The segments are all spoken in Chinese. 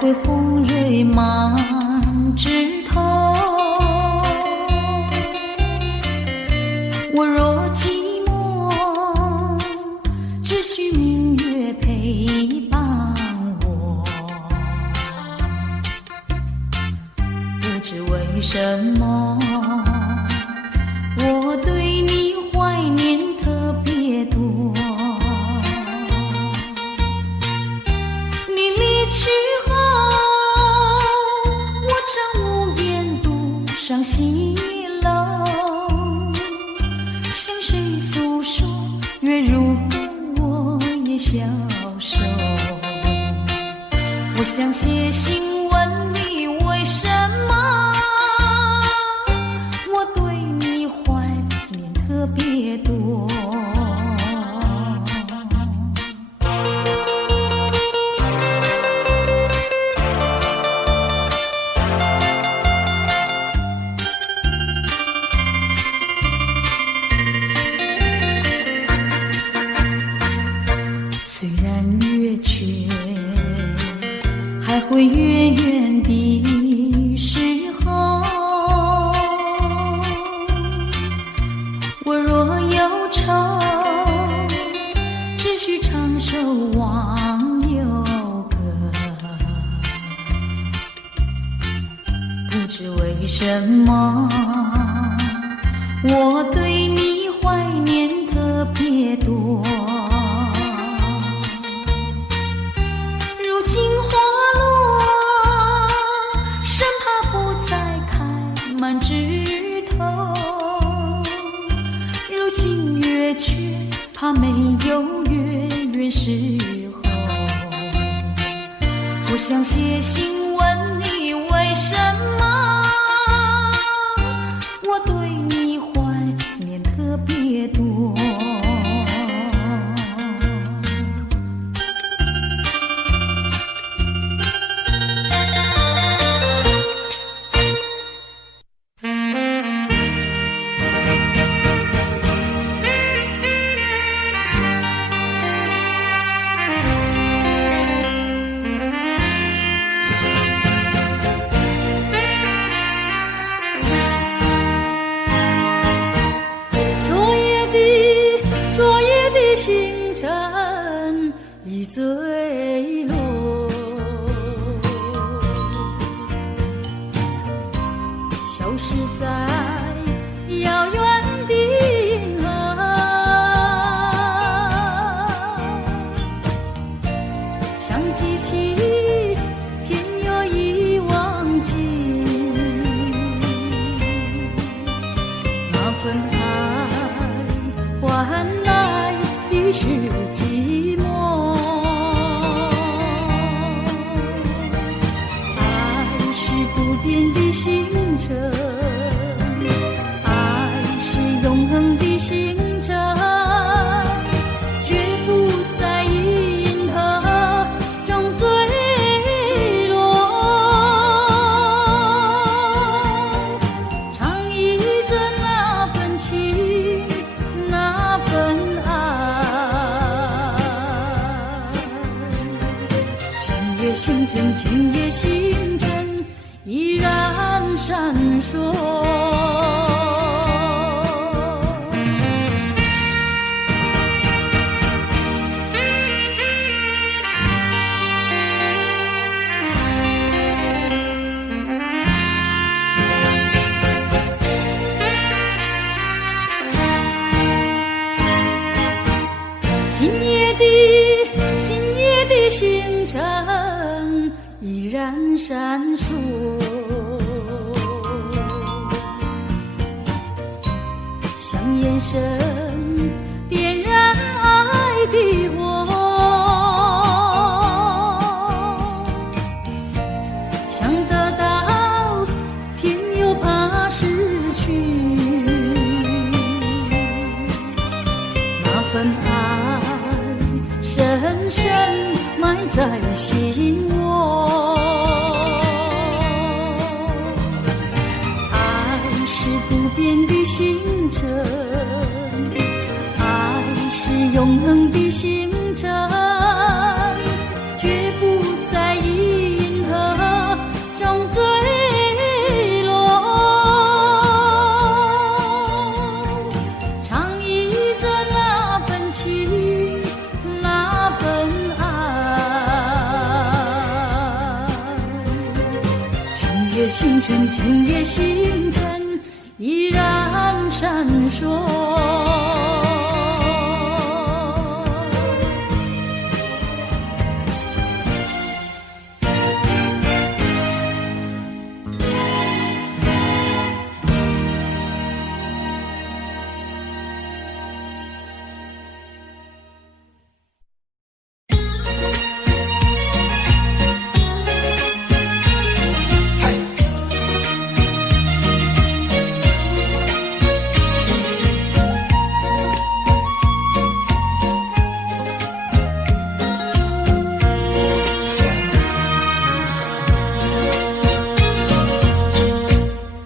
会红蕊满枝头。我若寂寞，只需明月陪伴我。不知为什么，我对你怀念特别多。你离去后，我常无言独上西楼，向谁诉说？月如歌，我也消瘦。我想写信问你，为什么我对你怀念特别多。虽然月缺，还会月圆的时候。我若忧愁，只需唱首忘忧歌。不知为什么，我对你怀念特别多。如今花落，生怕不再开满枝头。如今月缺，怕没有月圆时候。我想写信问你，为什么我对你怀念特别多。昨夜的星辰已坠落，消失在遥远的银河。想记起，偏又已忘记那份爱，换来的是寂寞。爱是不变的星辰，爱是永恒的星辰，绝不在银河中坠落。唱一着那份情，那份星辰，今夜星辰依然闪烁。今夜的星辰依然闪烁，像眼神点燃爱的火，想得到偏又怕失去，那份爱深深埋在心窝。爱是不变的星辰，爱是永恒的星辰，绝不在银河月星辰，今夜星辰依然闪烁。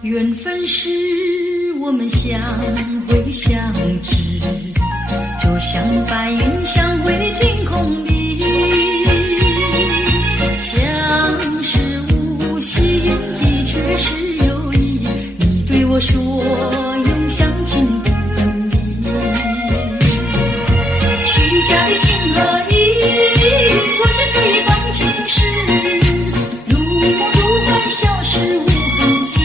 缘分使我们相会相知，就像白云相会天空里，相识无心的却是有意。你对我说永相亲不分离，虚假的情和义，错写这一段情史，如梦如幻，消失无痕迹。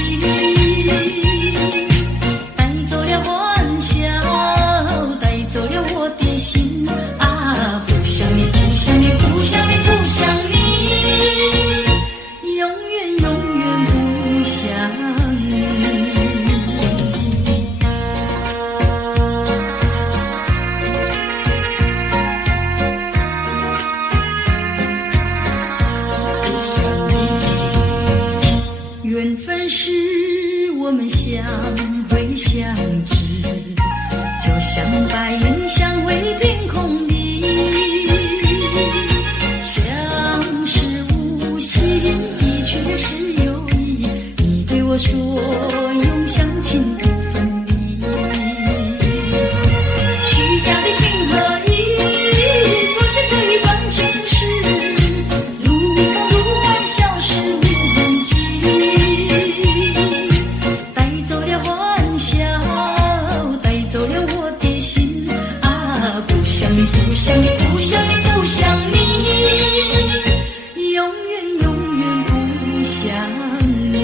缘分使我们相会相知，就像白云相会天空里，相识无心的却是有意。你对我说永相亲不分离，虚假的情和义，错写这一段情史，如梦如幻，消失无痕迹。不想你，不想你，不想你，永远永远不想你。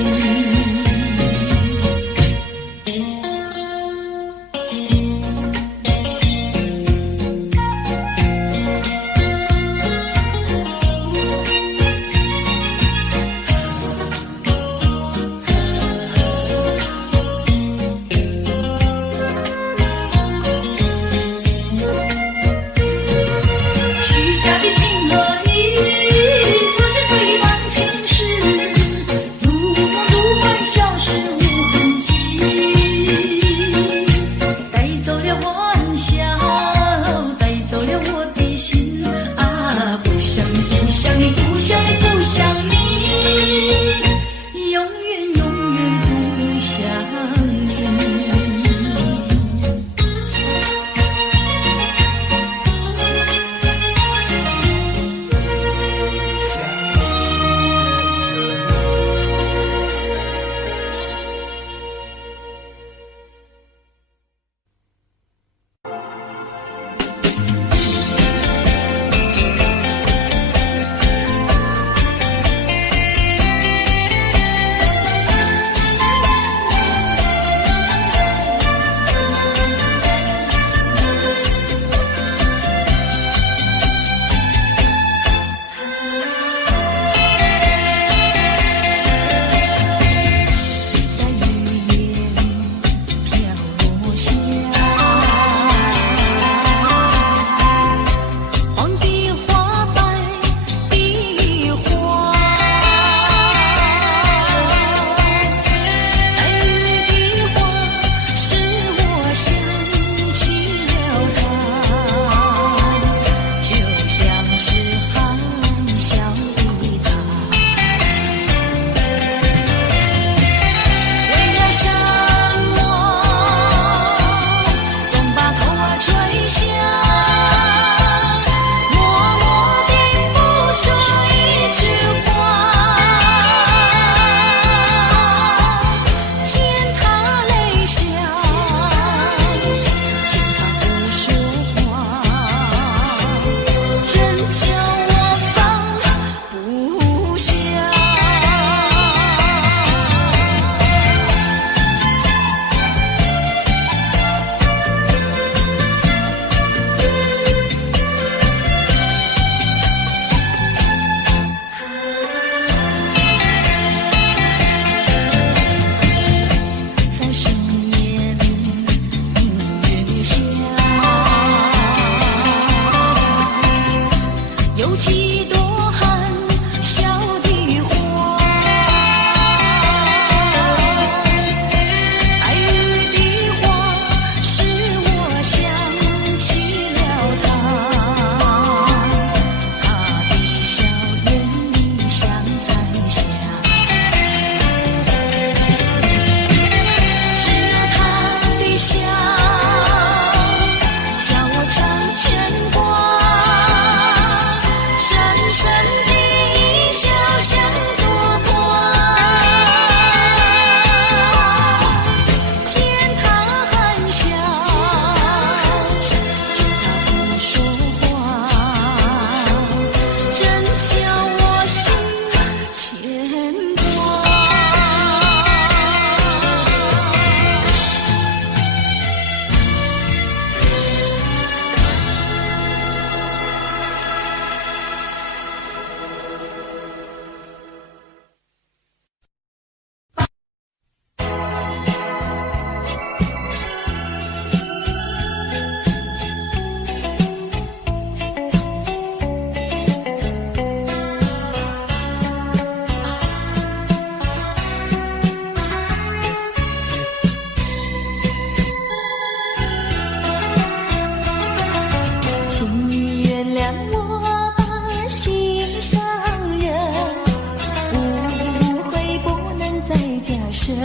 深，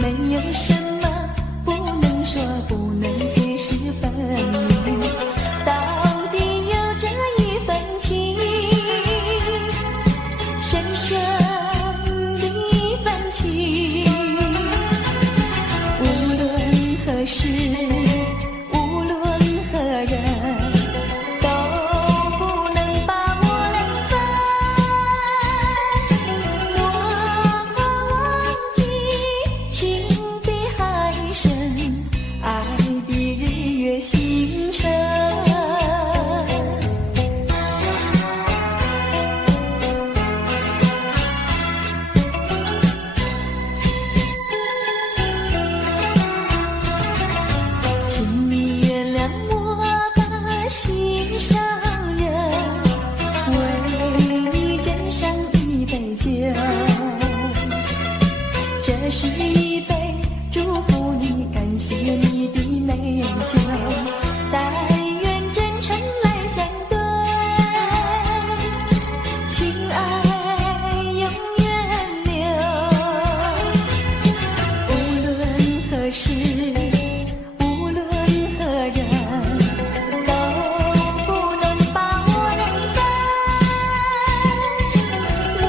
没有什么不能说，不能解释分明，到底有这一份情，深深的一份情，无论何时，无论何人，都不能把我累分。我怕忘记情比海深，爱比日月星辰。请你原谅我把心上人，为你斟上一杯酒，这是一杯祝福你、感谢你的美酒，但愿真诚来相对，情爱永远留。无论何时，无论何人，都不能把我累分。我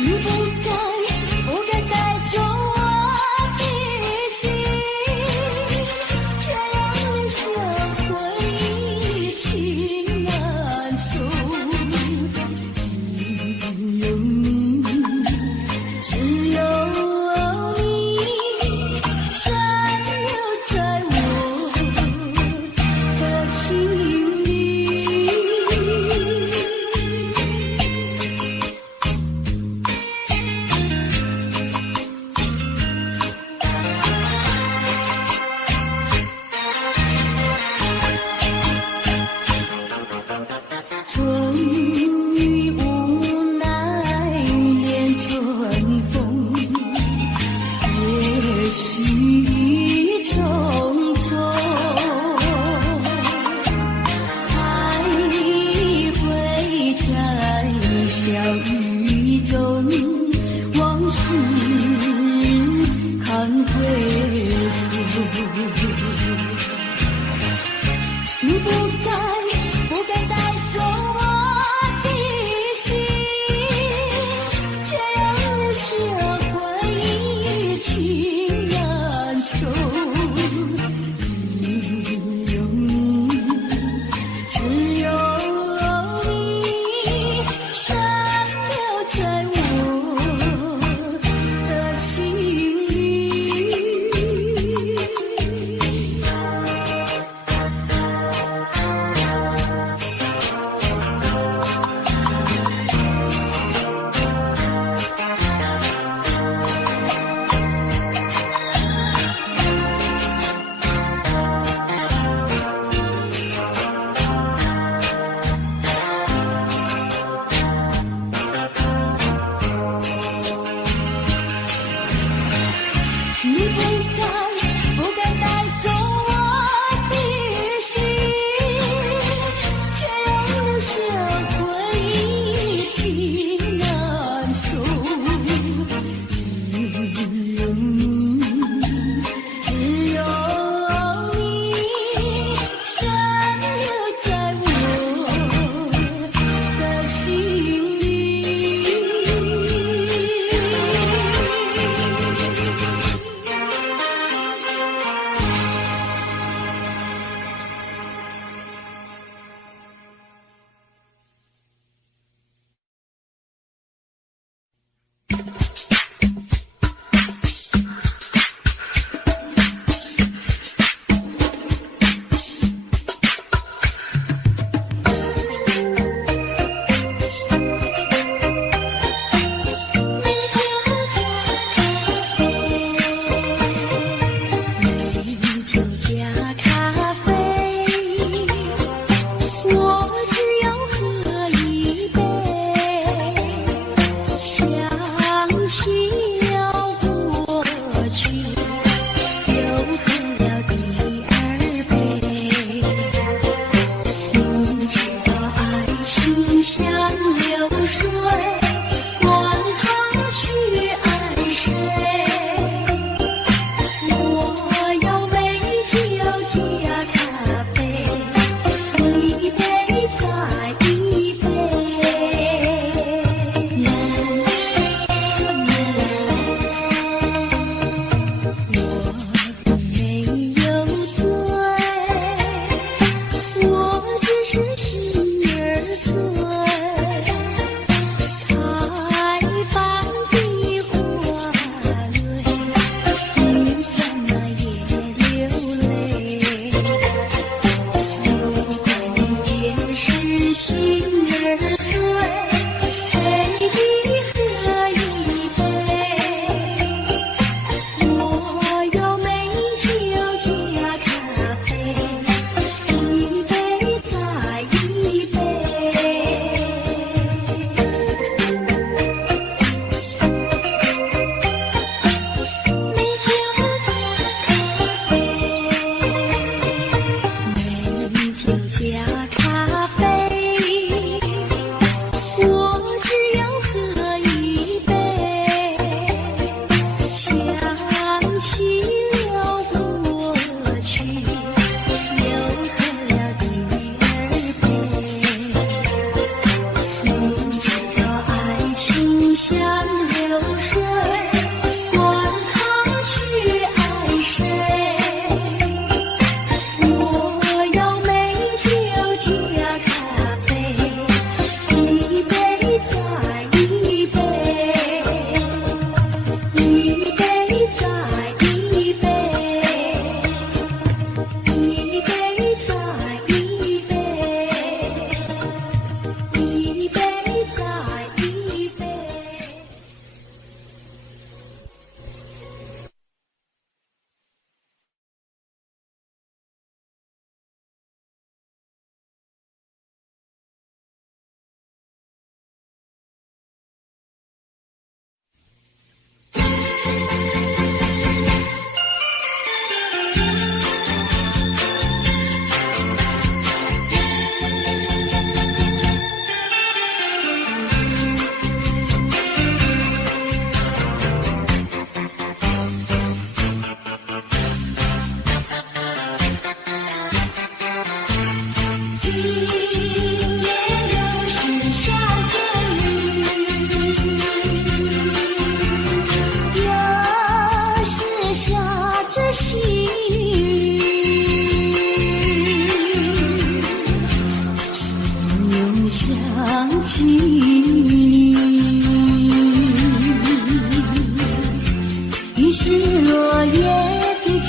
你不该带走我的心，却让留下回忆情难收。只有你，只有你，残留在我的心里。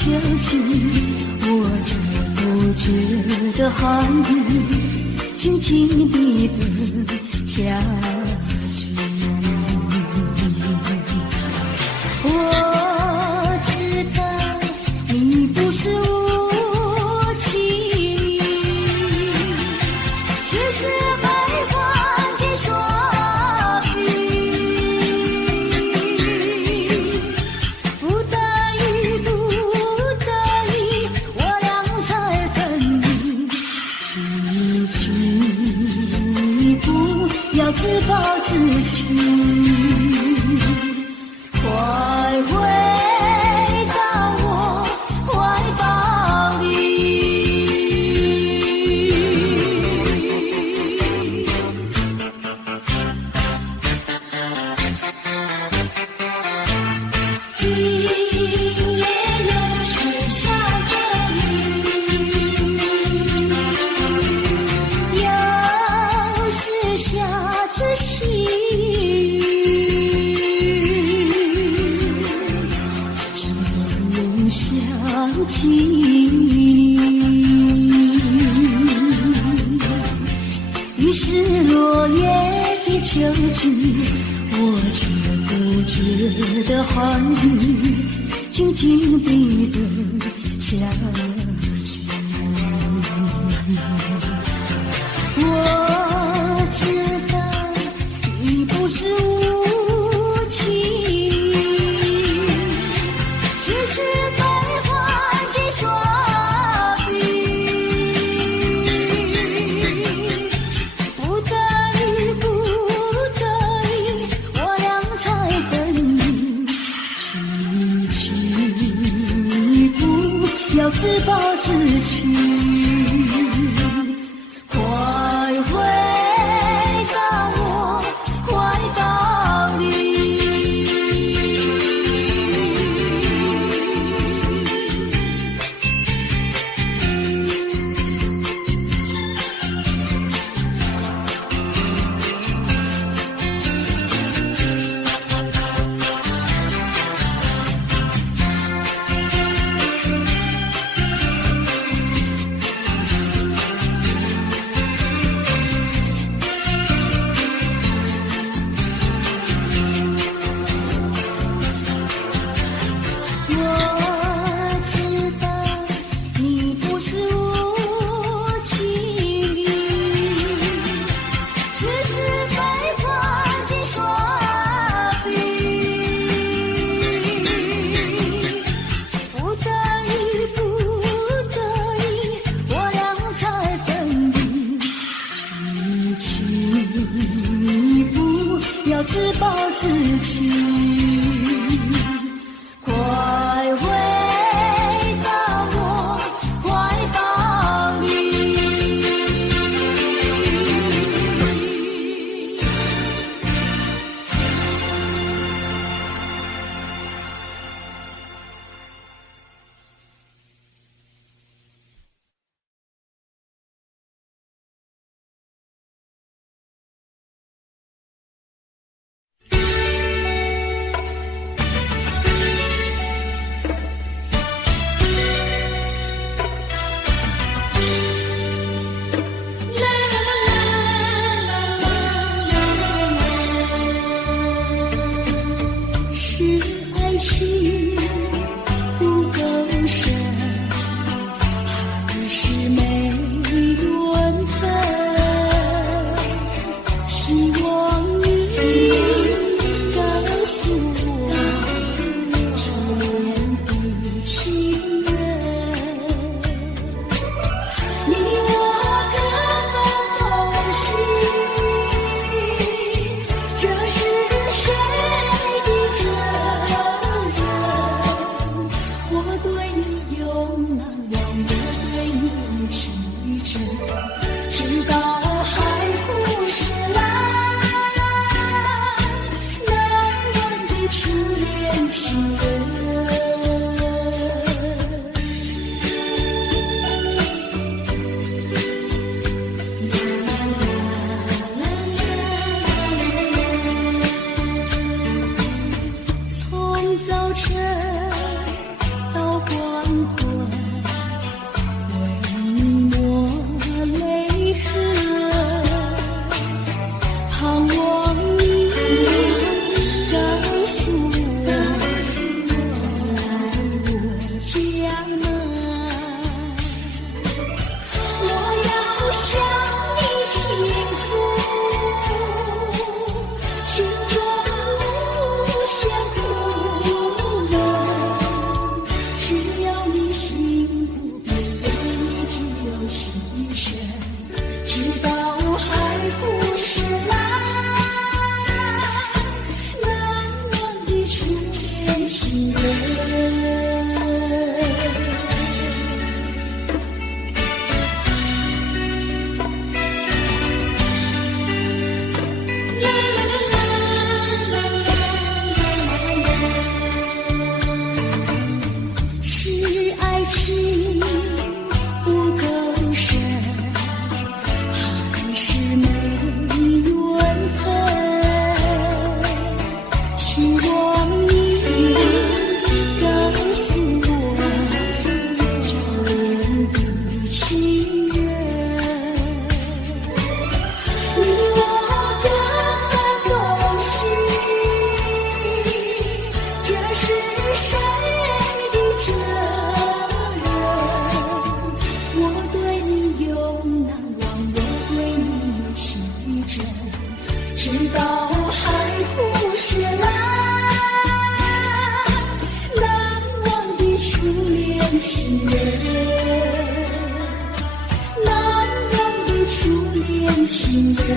秋去，我这不觉的寒雨静静地等下去。我知道你不是无情，只是悲欢几说冰。不得已，不得已，我俩才分离。轻轻一步，要自暴自弃。快回到我怀抱里。今夜又是下着雨，又是下着细雨。想起你，于是落叶的秋去，我却不觉的寒雨静静地等下去。我知道你不是无情，只是悲欢几说冰。不得已，不得已，我俩才分离。轻轻一步，要自暴自弃。快回到我怀抱里。我知道你不是无情，只是悲欢几说冰。不得已，不得已，我俩才分离。轻轻一步，要自暴自弃。快回到我怀抱里。情人。是爱情不够深，还是没缘分？希望你告诉我初恋的情人，你我各分东西，这是谁的责任？我对你永难忘，我对你有情真，直到海枯石烂，难忘的初恋情人，难忘的初恋情人，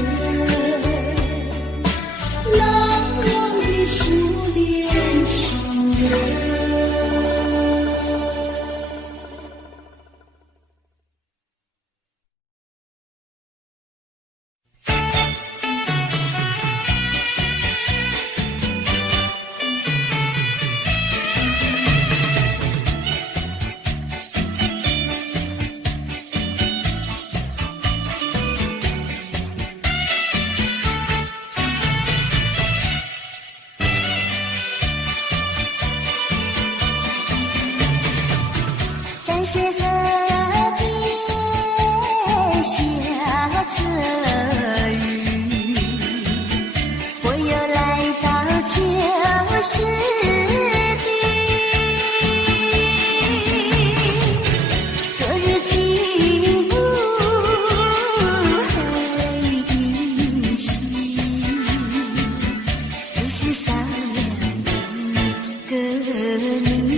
难忘的初恋情人。三线河边下着雨，我又来到旧时地，昨日情不黑依稀，只是少了个你。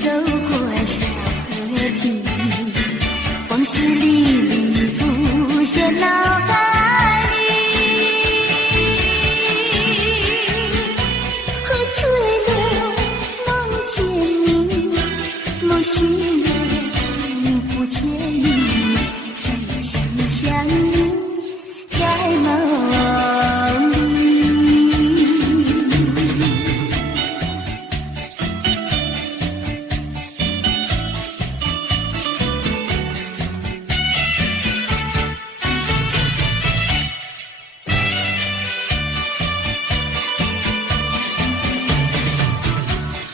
走过小河堤，往事历历浮现脑海里，喝醉了梦见你，梦醒了不见你，相遇在梦里。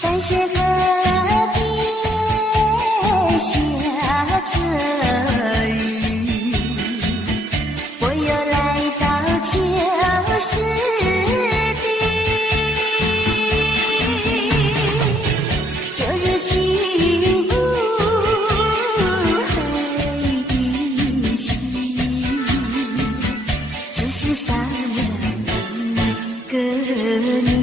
三线河边下着雨，我又来到旧时地，昨日情不黑依稀，只是少了个你。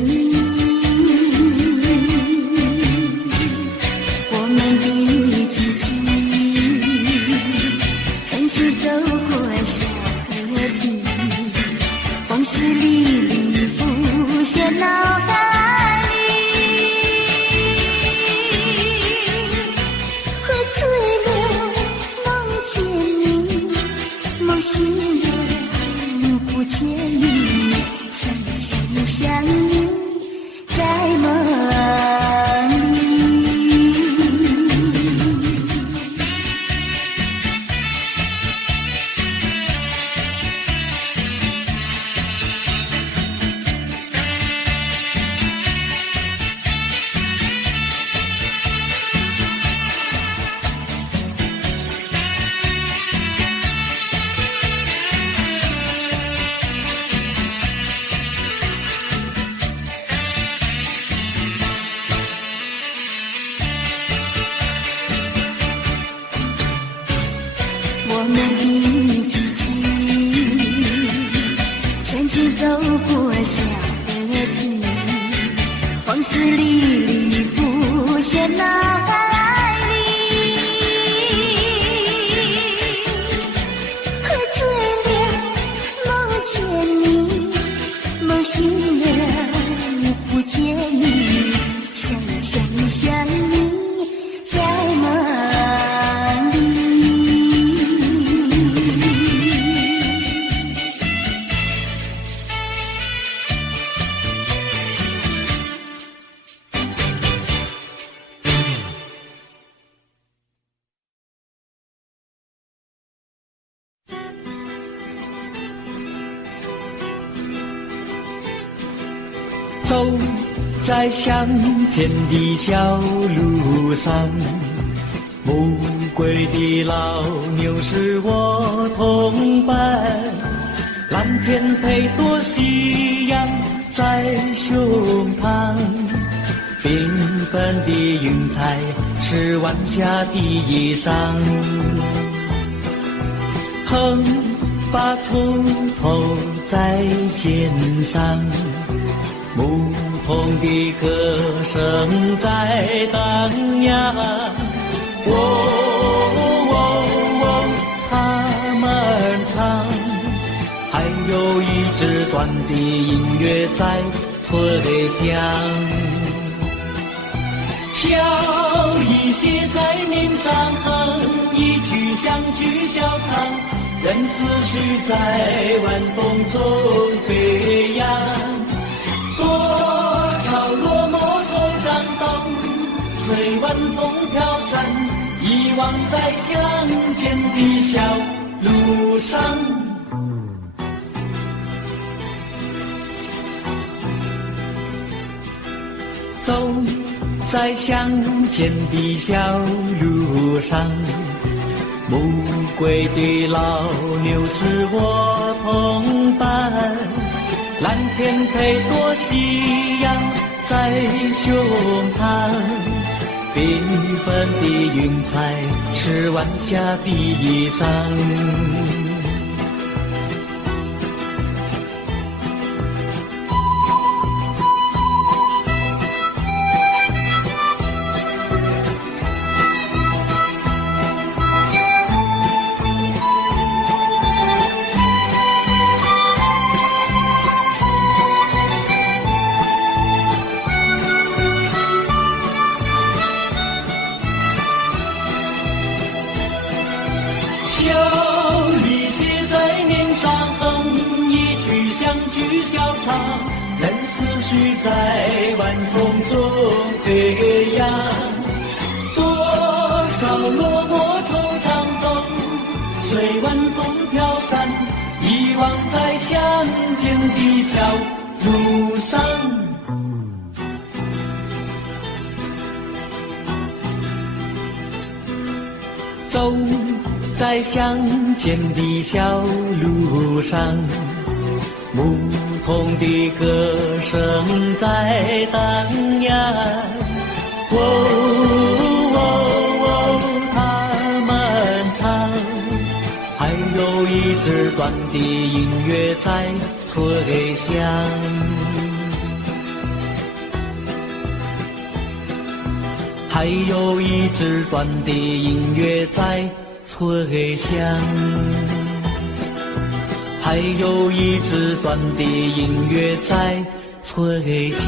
我们的知己，曾经走过小河堤，往事历历浮现脑海里，喝醉了梦见你，梦醒了不见你，相遇在梦里。我们的知己，曾经走过小河堤，往事历历浮现脑海里，喝走在乡间的小路上，暮归的老牛是我同伴，蓝天配朵夕阳在胸膛，缤纷的云彩是晚霞的衣裳，横把锄头在肩上，牧童的歌声在荡漾，他们唱，还有一支短的音乐在吹响，笑意写在脸上，哼一曲乡曲小唱，任思绪在晚风中飞扬，多少落寞惆怅都随晚风飘散，遗忘在乡间的小路上。走在乡间的小路上，暮归的老牛是我同伴，蓝天配朵夕阳在胸膛，缤纷的云彩是晚霞的衣裳，任思绪在晚风中飞扬，多少落寞惆怅都随晚风飘散，遗忘在乡间的小路上。走在乡间的小路上，牧童的歌声在荡漾，他们唱，还有一支短的音乐在吹响，还有一支短的音乐在吹响，还有一支短的音乐在吹响。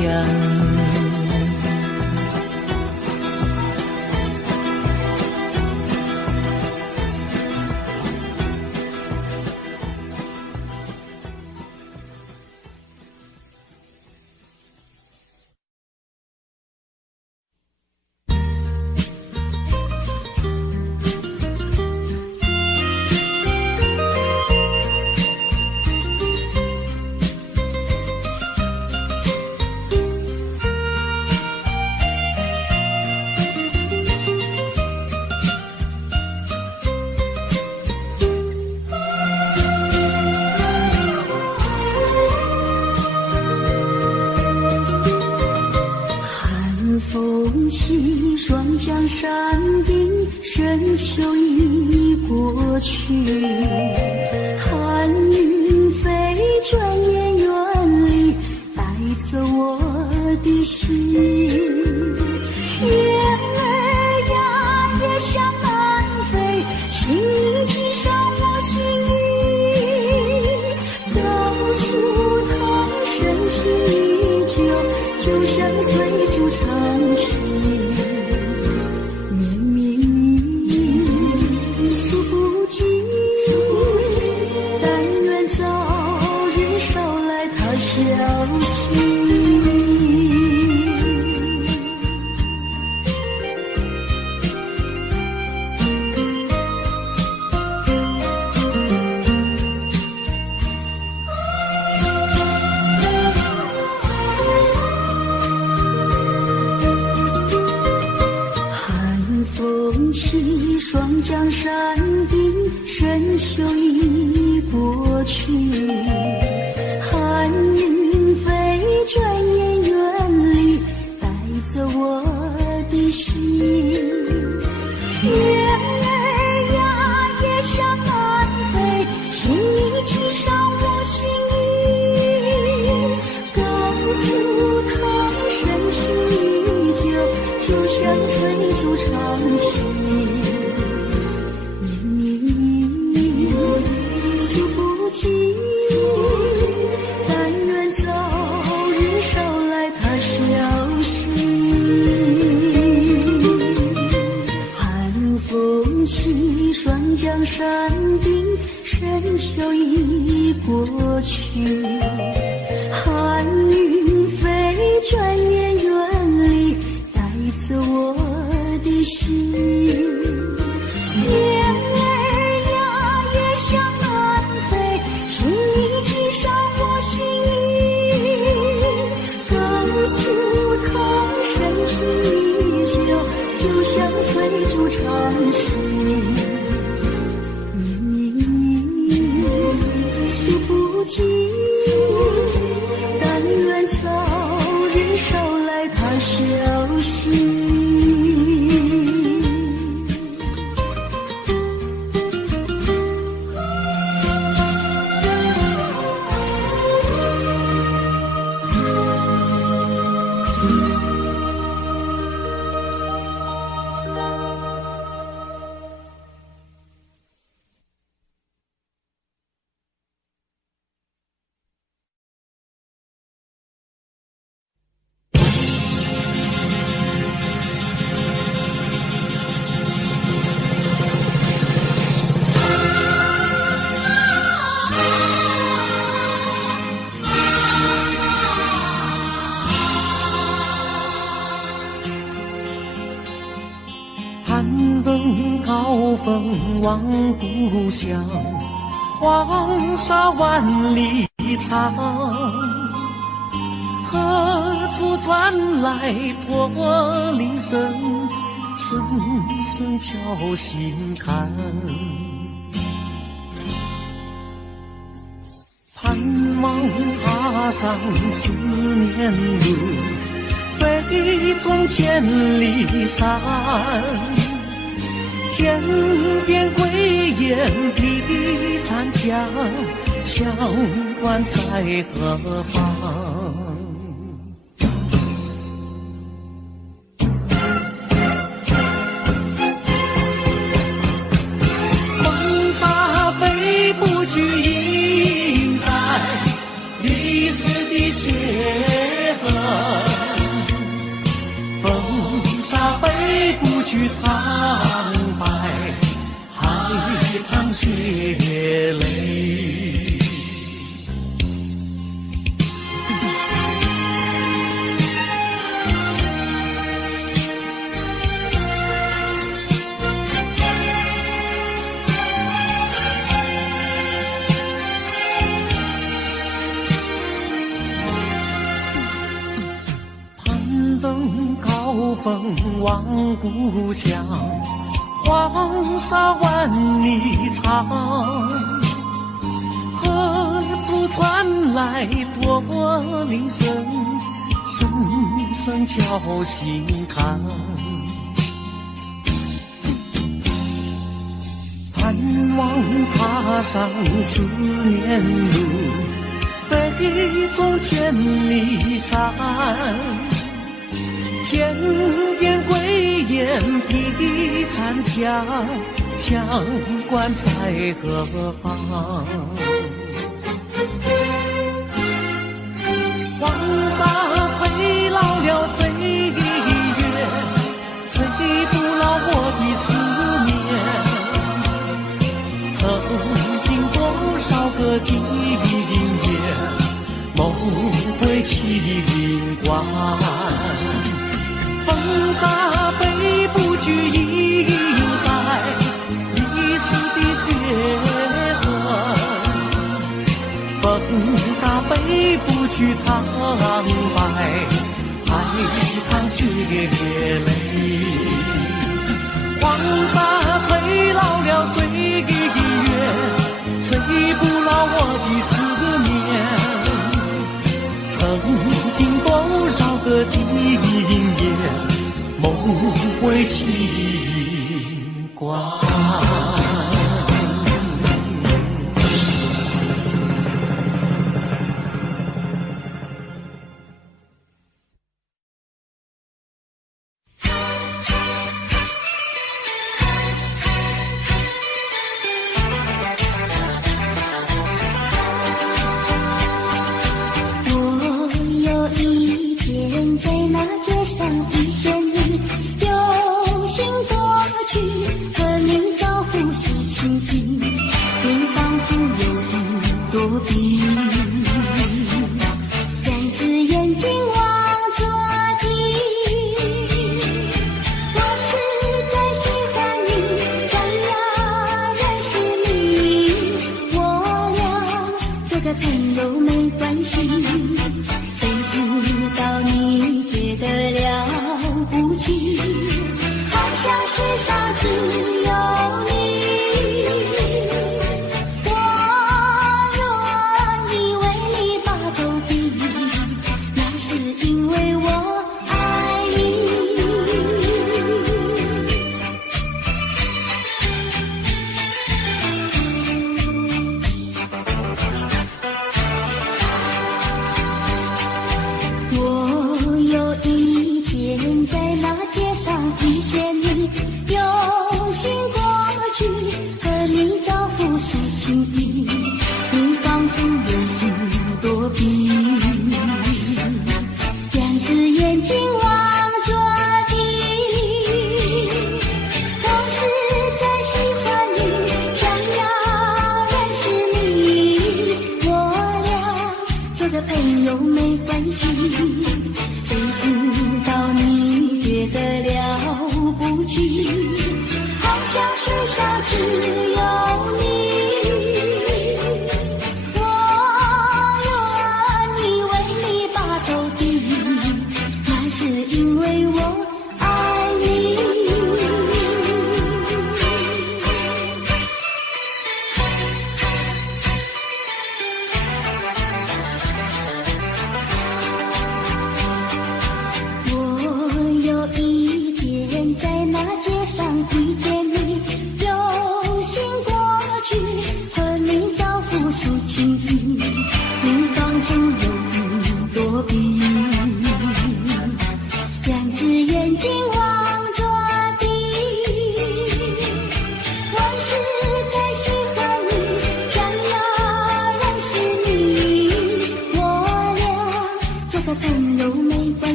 双江山顶，深秋已过去，寒云飞，转眼远离，带走我的心。雁儿呀，也向南飞，请你记上我心意，告诉他深情依旧，就像随主长情。消息。深秋已过去，寒云飞，转眼远离，带走我的心。月儿呀，也向南飞，请你系上我心意，告诉他深情依旧，就像翠竹长青。诉不尽，但愿早日捎来他消息。寒风起，霜降山顶，深秋已过去，寒云飞，转眼远离，带走我的心。月儿呀，也向南飞，请你系上我心意，告诉他深情依旧，就像翠竹长青。诉不尽，但愿早日捎来他消息。寒冬高峰望故乡，黄沙万里长。何处传来驼铃声，声声敲心坎。盼望踏上思念路，飞纵千里山。天边归雁披残香，羌关在何方？风沙飞不去，印在历史的血痕。风沙飞不去，苍白海棠血泪。攀登高峰望故乡，黄沙万里长。何处传来驼铃声，声声敲心坎。盼望踏上思念路，飞纵千里山。天边归雁披残香，羌关在何方？黄沙吹老了岁月，吹不老我的思念。曾经多少个今夜，梦回麒麟关。风沙飞不去，印在历史的血痕。风沙飞不去，苍白海棠血泪。黄沙吹老了岁月，对情关。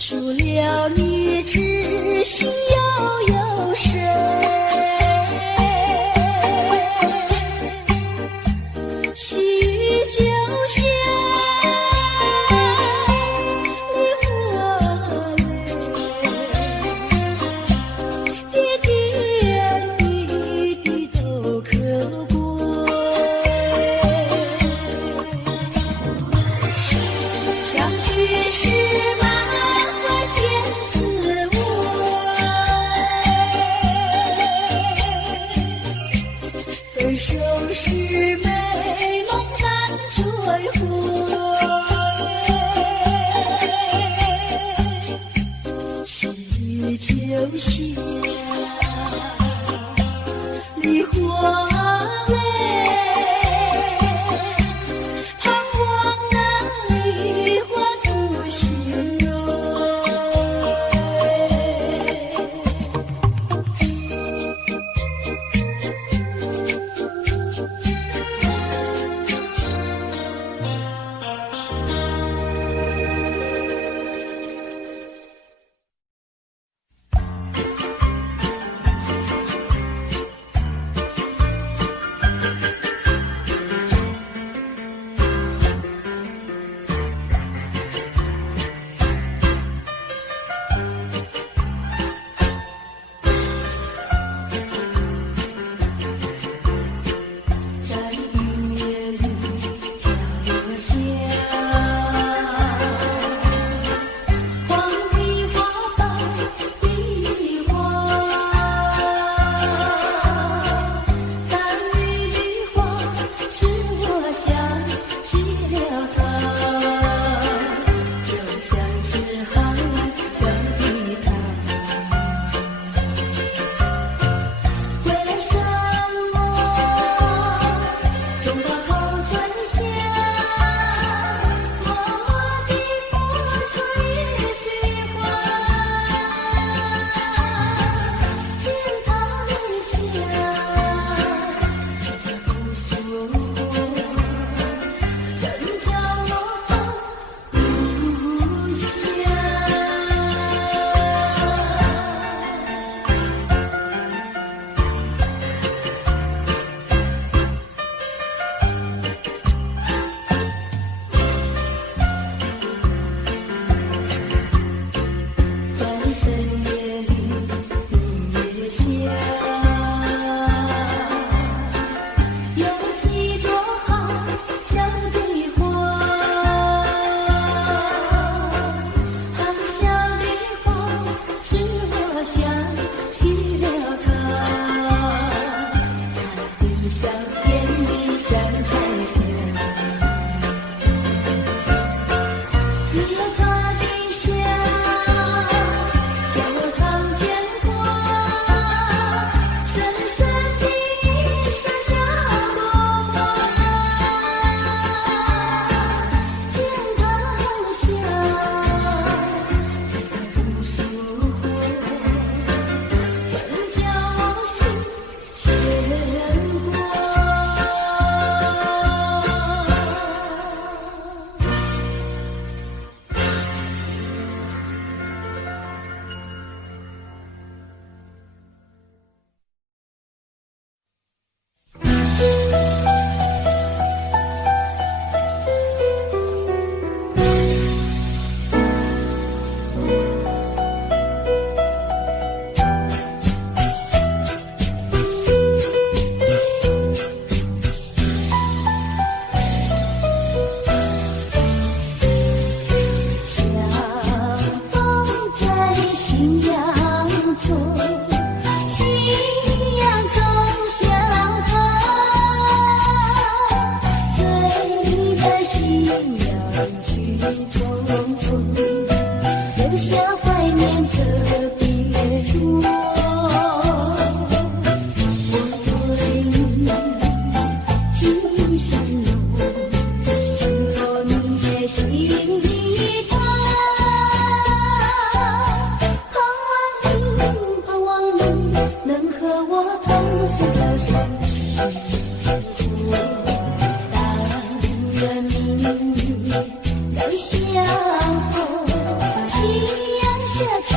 除了你，知心又有谁？许久下，你我泪，点点滴滴都可贵。相聚时满怀见滋味，分手时美梦难追回。喜酒下，梨花泪，盼望那梨花吐心蕊。在雨夜里飘下，黄鹂花白梨花，淡绿的花使我想起了他，就像是海上的他。为了什么总把口吞下，默默地播出一句话，见他下，却不说，真叫我放不下。在深夜里，明月下，有几朵好香的花，好香的花使我想起了他，他的香遍地香菜香，只有他的香，叫我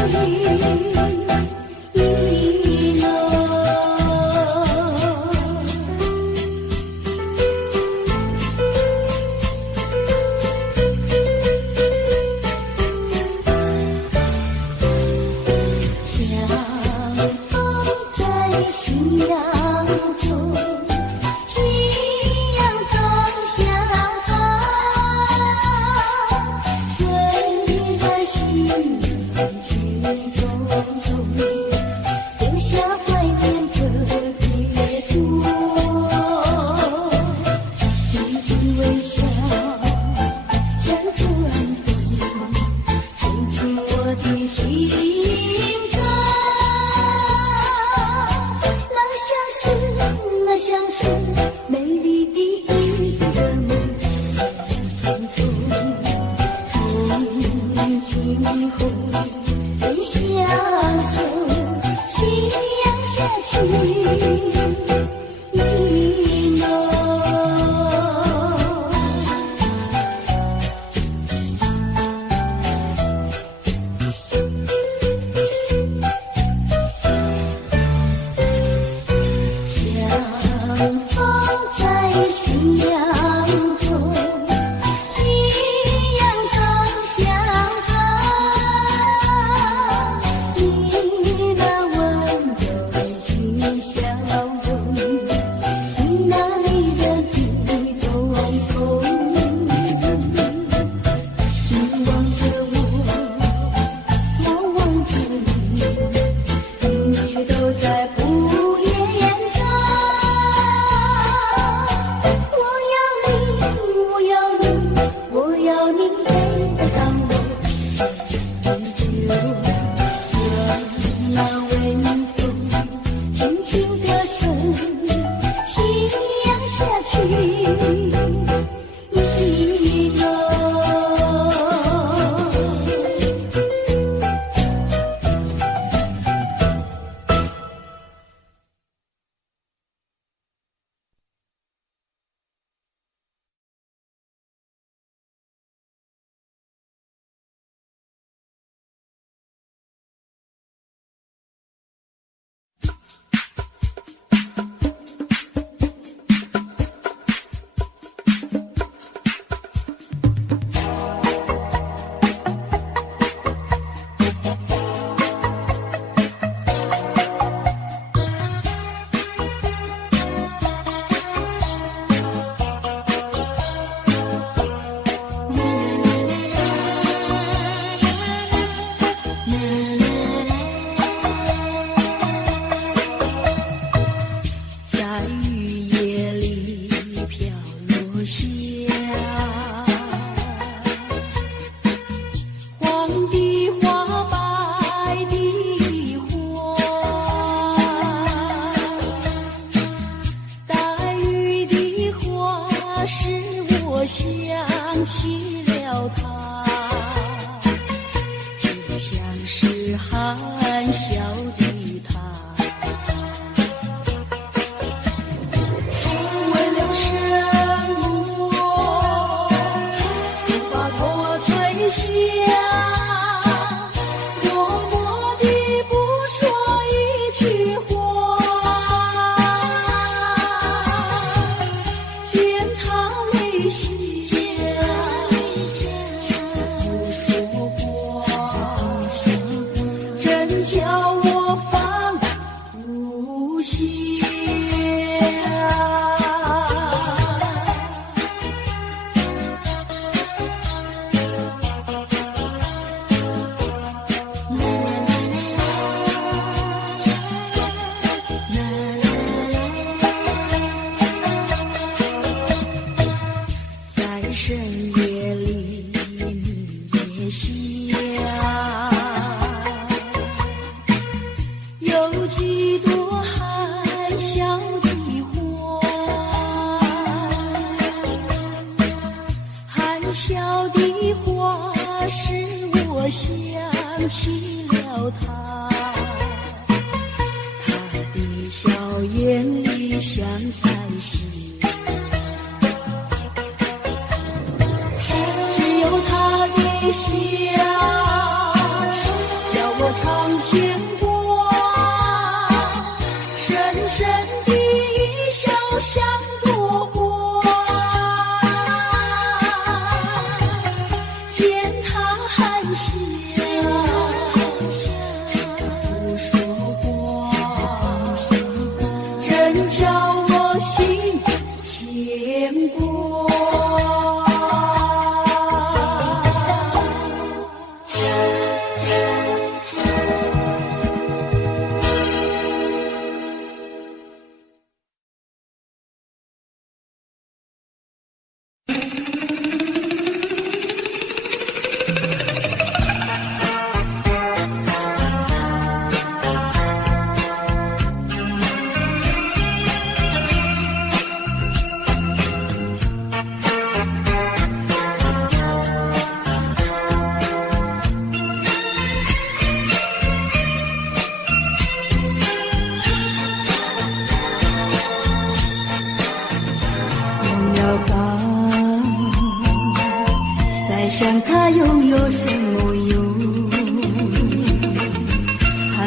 笑，叫我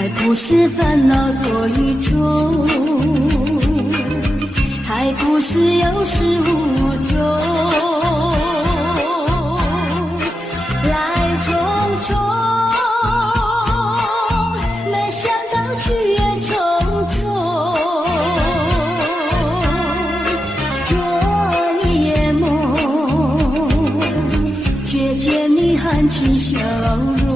还不是烦恼多一种，还不是有始无终，来匆匆，没想到去也匆匆，昨夜梦，却见你含情笑容。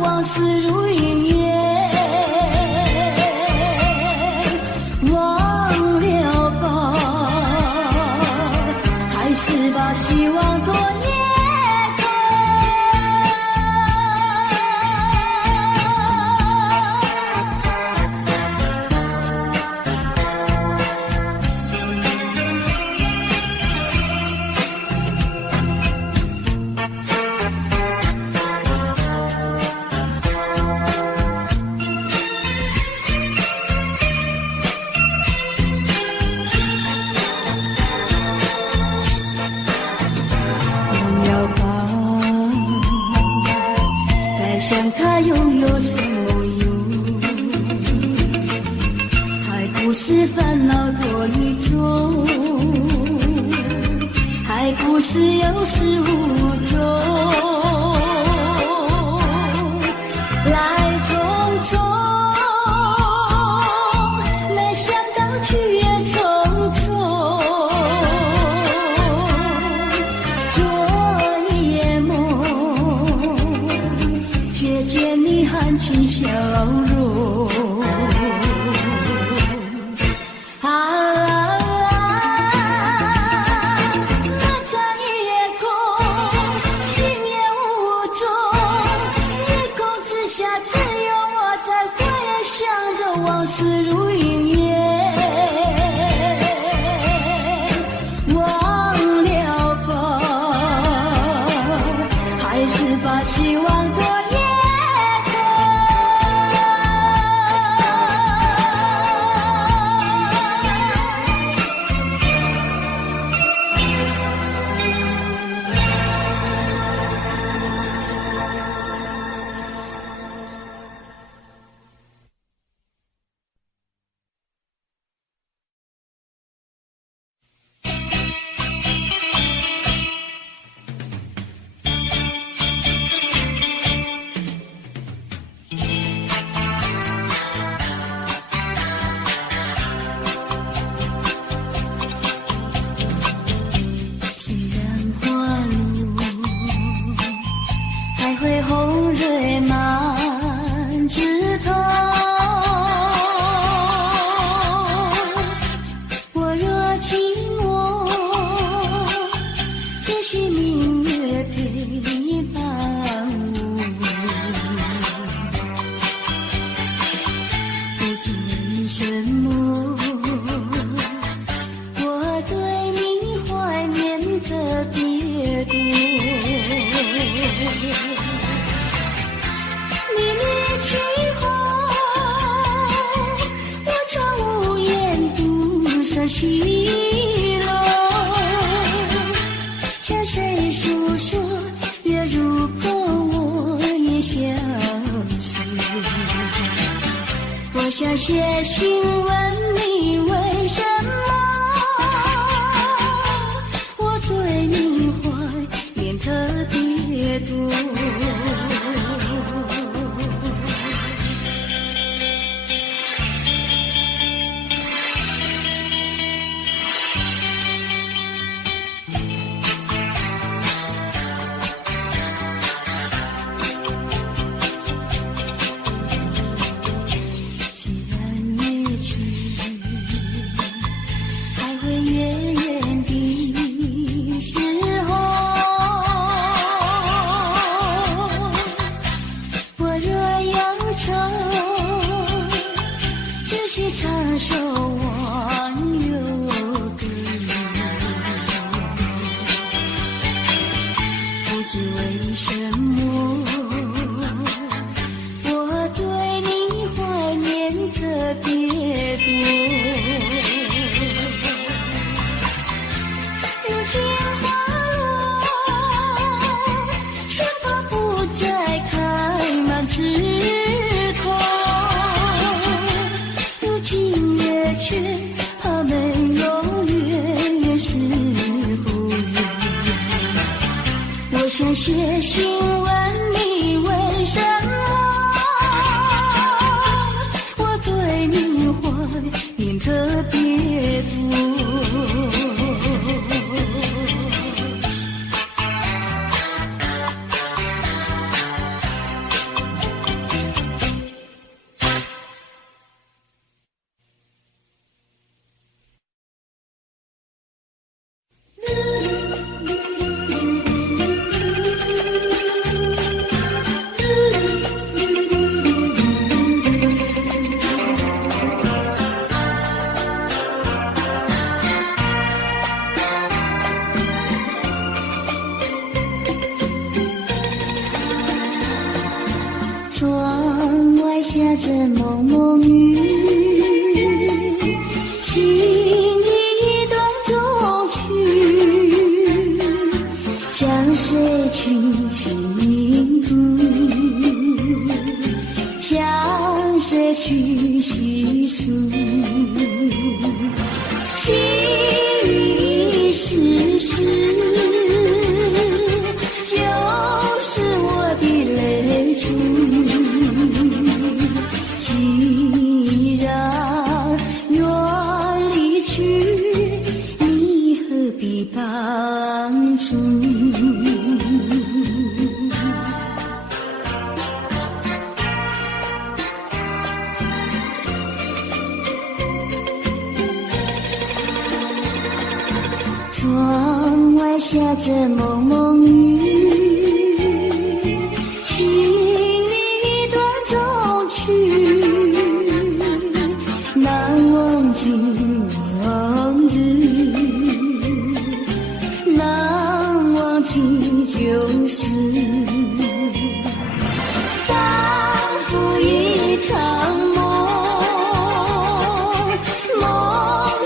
往事如云烟，忘了吧，还是把希望多夜想他又有什么用？还不是烦恼多一种，还不是有始无终，来匆匆，没想到去也匆匆，昨夜梦，却见你含情笑容。那场夜空，星夜无踪，夜空之下只有我在回想着往事如云烟，忘了吧，还是把希望多夜会红蕊满枝头，我若寂寞，只需明月陪伴我，不知为什么，我对你怀念特别多。你离去后，我常无言独上西楼，向谁诉说？月如歌，我也相思。我想写信问你为什么，我对你怀念特别多。唱首忘忧歌，不知为什么，我对你却询问你为什么我对你怀念特别多。窗外下着蒙蒙雨，心里一段衷曲，向谁轻轻吟读，向谁去细数，细雨丝丝，就是我的泪珠。既然愿离去，你何必当初？窗外下着蒙蒙雨，心里一段衷曲，难忘今往日，难忘记旧事，仿佛一场梦，梦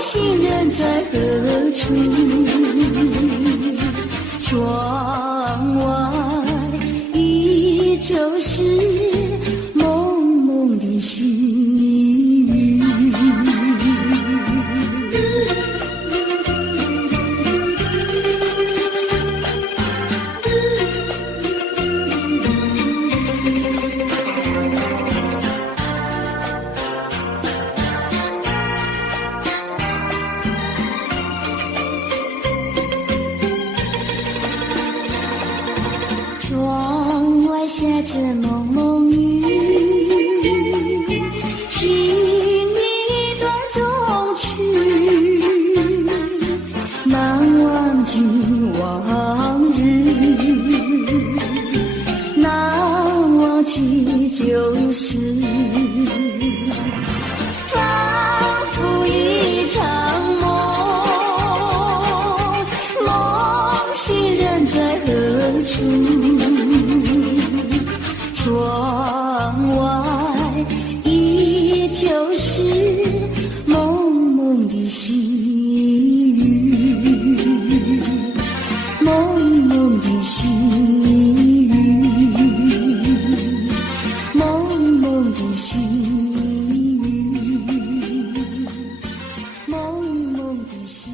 醒人在何处？窗外依旧是蒙蒙的细雨。窗外下着蒙蒙雨，心里一段衷曲，难忘今往日，难忘记旧事，仿佛一场梦，梦醒人在何处？窗外依旧是蒙蒙的细雨，蒙蒙的细雨，蒙蒙的细雨，蒙蒙的细雨。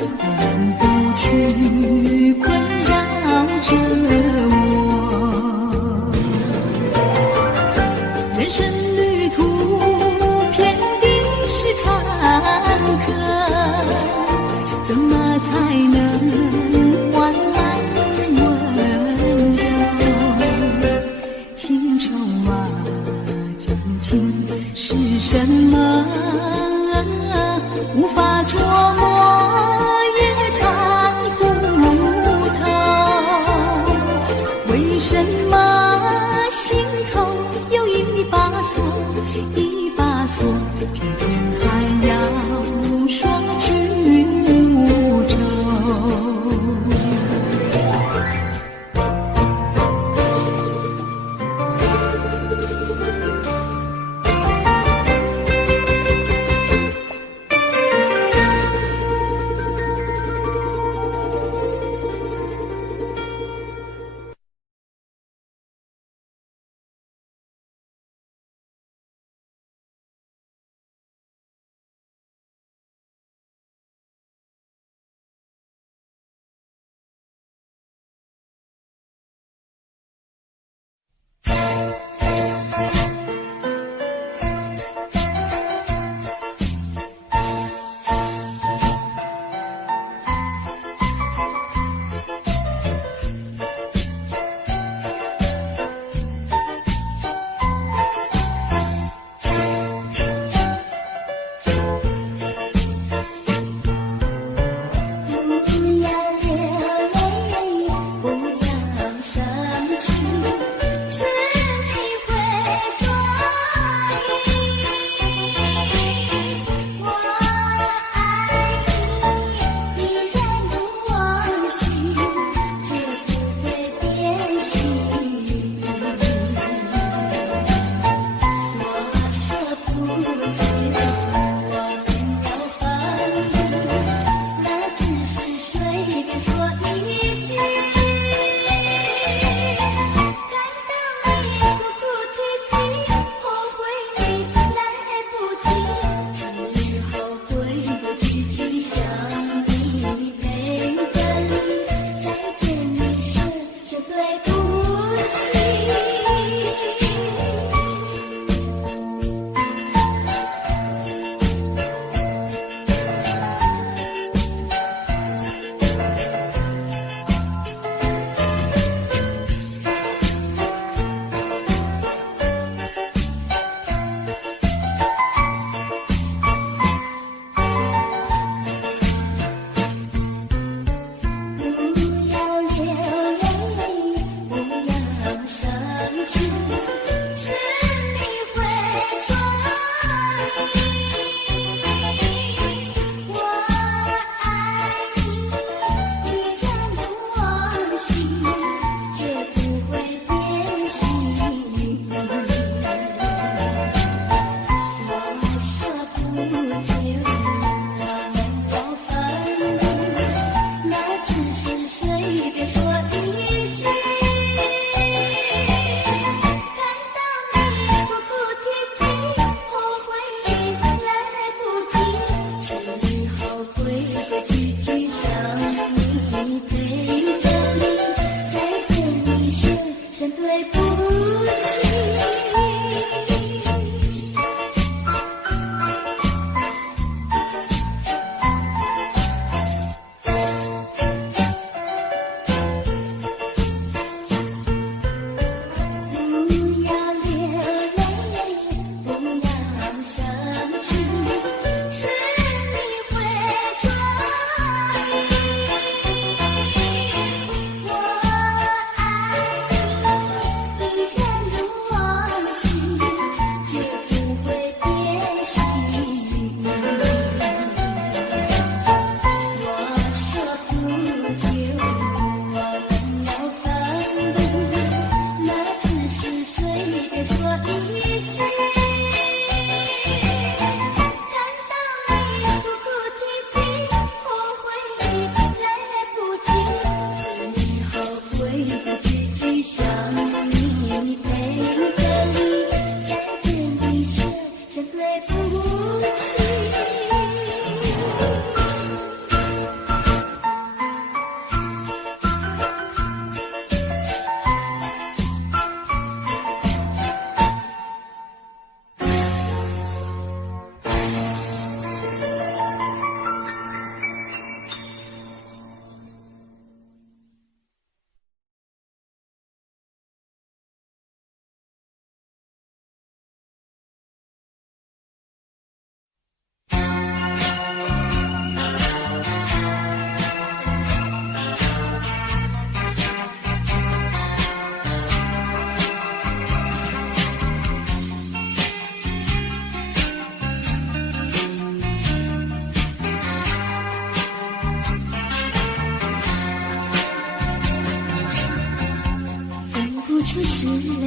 忍不去困扰着我。人生旅途遍地是坎坷，怎么才能换来温柔？情愁啊，究竟是什么？无法捉摸，也猜不透。为什么心头有一把锁，一把锁，偏偏还要说句无愁？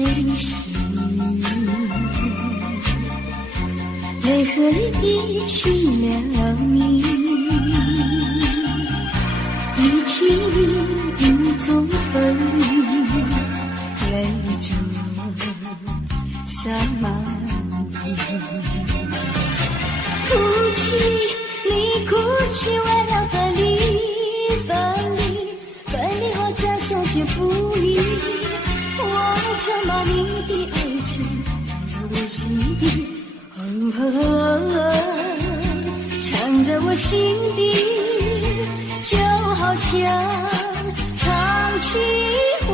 泪湿，泪和你一起了你，一起雨中分离，泪中洒满地。哭泣，你哭泣，为了分离，分离，分离后再相见不易。我曾把你的爱情藏在我心底，藏在我心底，就好像唱起回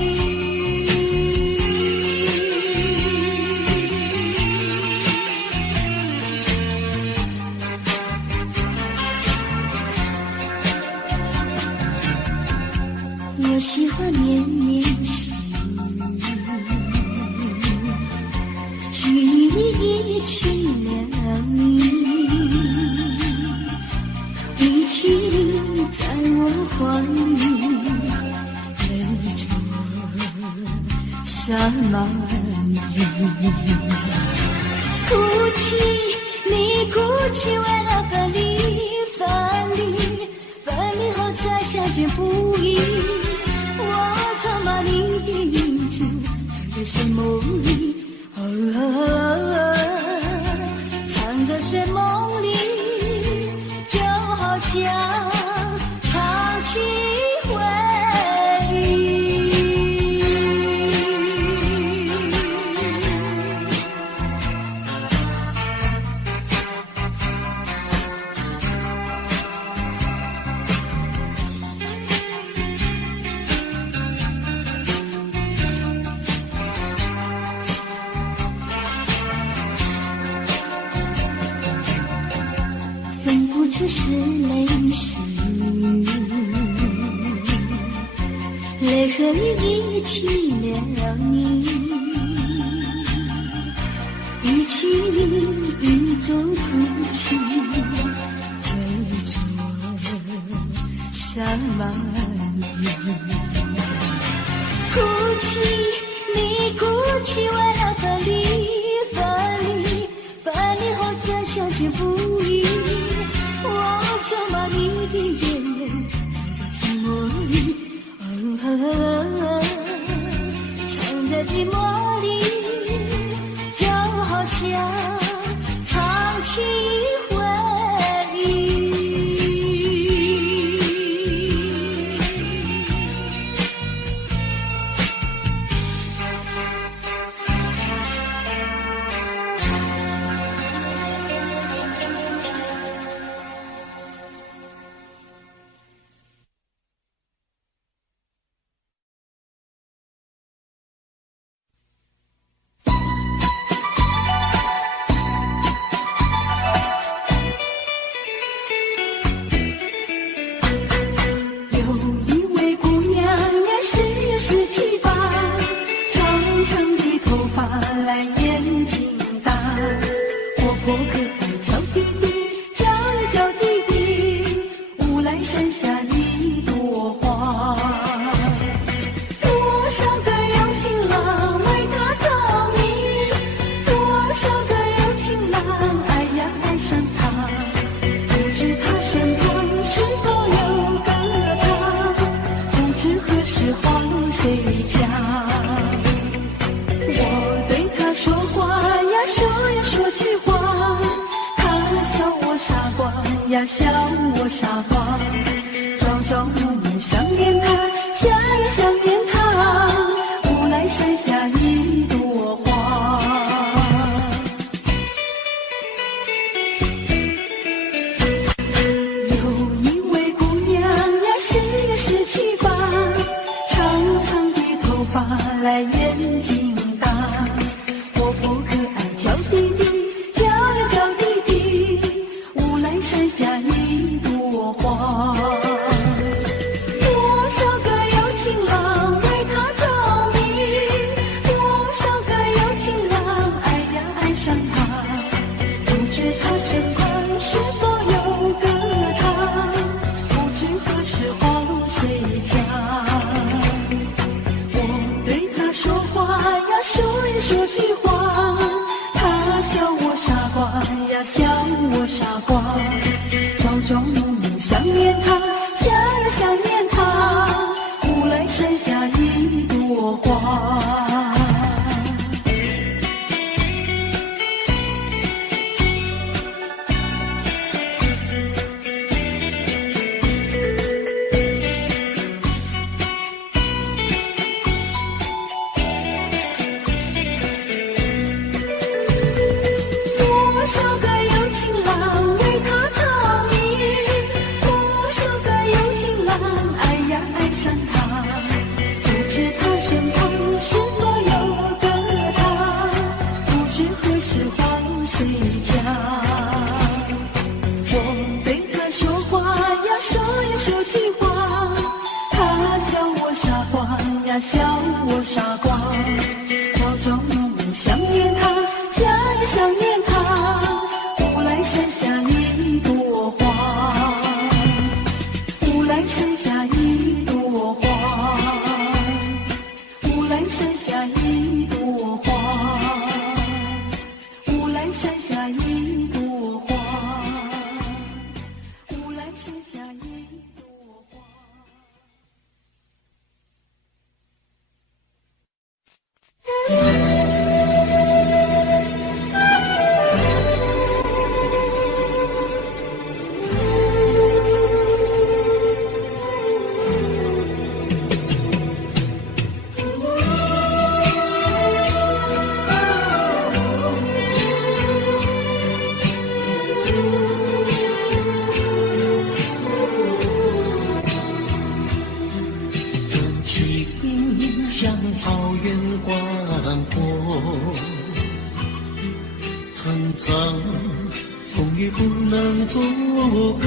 忆。我喜欢绵绵细雨，一起了你，一起在我怀里，泪中洒满地。哭泣，你哭泣，为了分离，分离，分离后再相见不易。我曾把你的名字藏在睡梦里，藏在睡梦里，就好像唱起回忆。分不出是泪是雨，泪和你一起了你，一起雨中哭泣，泪中洒满地。哭泣，你哭泣，为了分离，分离，分离后再相见不易。我曾把你的眼泪藏在寂寞里，藏在寂寞里，就好像唱起回忆。呀，笑我傻瓜，朝朝暮暮想念他，想呀想念他，无奈山下一朵花。有一位姑娘呀，17、18，长长的头发来眼睛大，活泼可爱叫弟弟，叫呀叫弟弟，无奈山下一朵花。多少个有情郎为她着迷，多少个有情郎爱呀爱上她，不知他身旁是否有个他，不知何时黄水家。我对他说说情话，他笑我傻瓜呀，笑我傻瓜。朝中想念他，想也想念他，乌来山下一朵花，乌来山下一朵花，乌来山下一朵花，乌来山下一朵花，乌来山下一朵花。真情像草原广阔，层层风雨不能阻隔，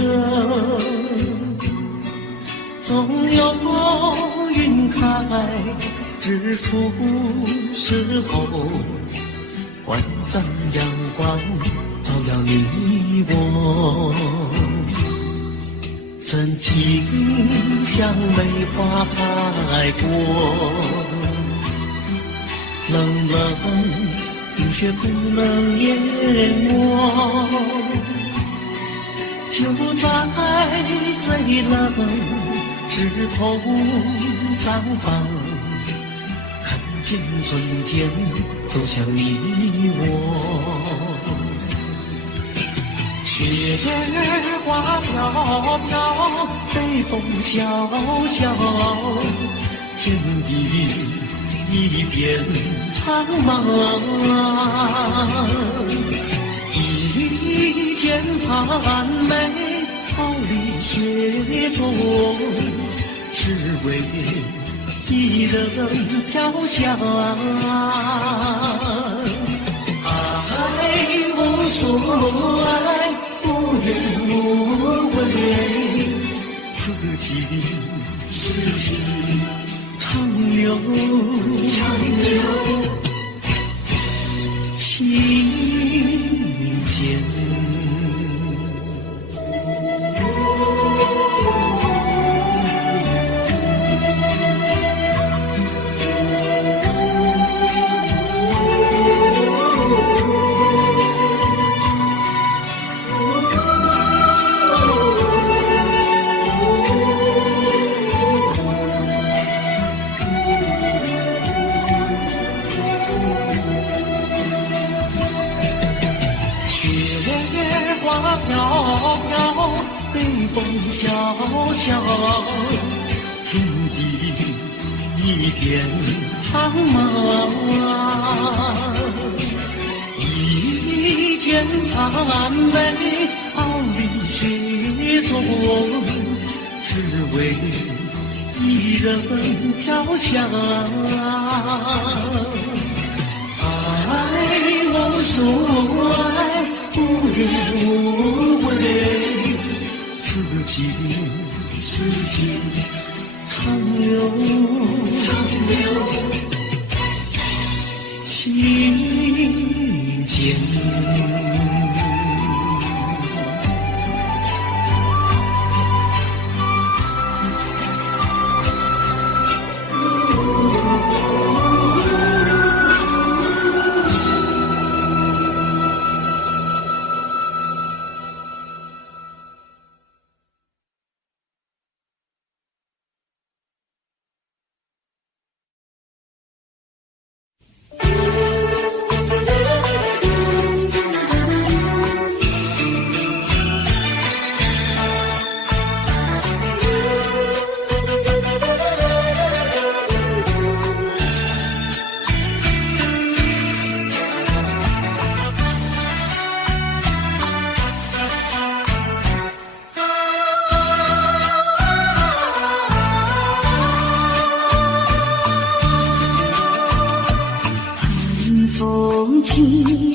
总有云开日出时候，万丈阳光照耀你我。真情像梅花开过，冷冷冰雪不能淹没，就在最冷枝头绽放，看见春天走向你我。雪儿花飘飘，北风萧萧，天地一片苍茫。一剑寒梅，毫厘雪中，只为一人飘香。爱无所爱，无怨无悔，此情是情长留，情间。飘飘，北风萧萧，天地一片苍茫。一剑寒梅，毫厘雪中，只为一人飘香。爱无所爱，无怨无悔，此情是情长留，情间。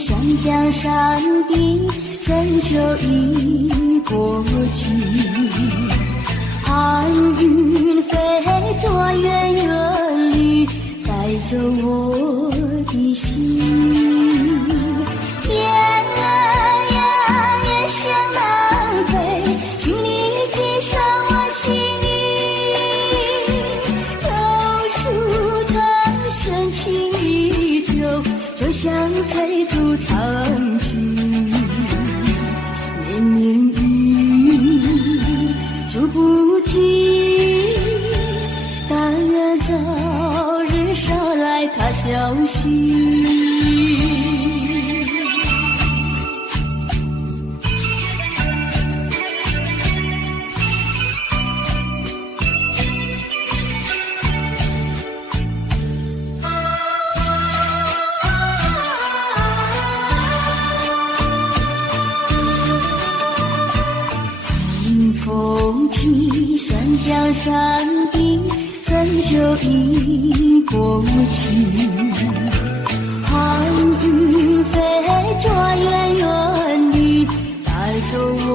像江山边深秋已过去，好走我的心。雁儿呀，也向南飞，请你寄上我心意。柳树藤深情依旧，就像翠竹长青。年年雨，数不尽，但愿早日捎来他消息。风起山江山顶，怎就已过去？寒雨飞转远远地，带走我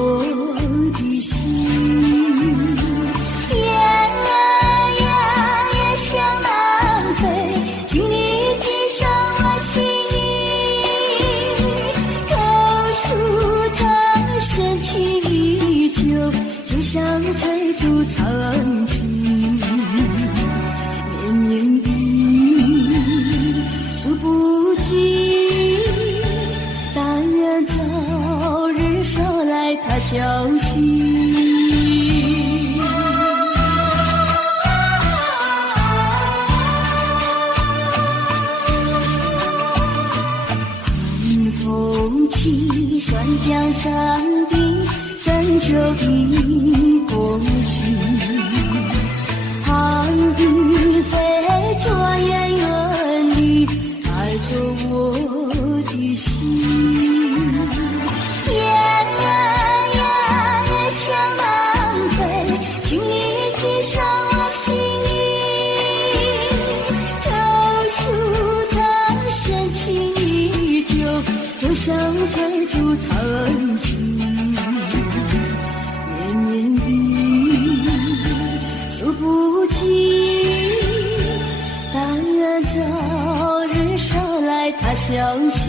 的心。雁儿呀，也向南飞，请你寄上我心意。柳树藤深情依旧，就像翠竹长青。年年雨，数不尽，但愿早日捎来他消息。寒风起山江山顶，怎就已过去？寒雨飞转远远地，带走我的心。雁儿呀，也向南飞，请你寄上我心意。柳树藤深情依旧，就像翠竹长青。年年雨，数不尽，但愿早日捎来他消息。